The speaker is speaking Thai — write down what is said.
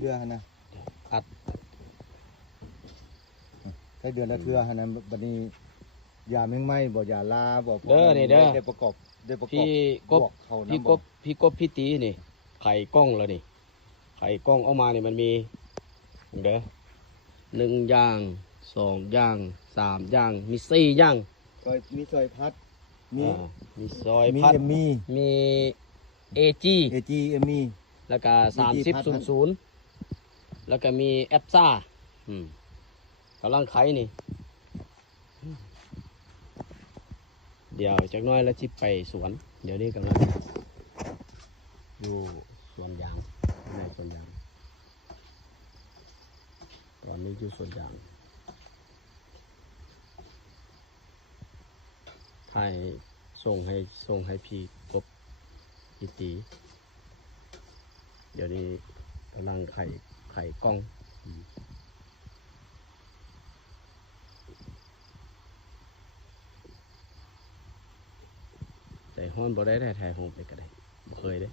เทื่อนะ อัด ใช้เดือนละเทื่อนะบัดนี้ยาแมงไหม้บ่ยาลาบ่ เด้อนี่เด้อ ได้ประกอบพี่กบ พวเขา พี่ นำ กบพี่ตีนี่ไข่กล้องแล้วนี่ไข่กล้องออกมานี่มันมีเด้อ1อย่าง2อย่าง3อย่างมี4อย่าง ซอยมีซอยพัดมี มีซอย มี พัด เอมมี่ มีเอจี เอจีเอมมี่ แล้วก็ มีที่พัด 3000แล้วก็มีแอปซ่ากำลังไขนี่ เดี๋ยวจากหน้อยแล้วจิไปสวน เดี๋ยวนี้กำลังอยู่สวนยางในสวนยางตอนนี้อยู่สวนยางถ่ายส่งให้พี่กบพี่ตี เดี๋ยวนี้กำลังไข่กล้องแต่ห้อนบ่ได้ถ่ายห้องไปก็ได้บ่เคยเด้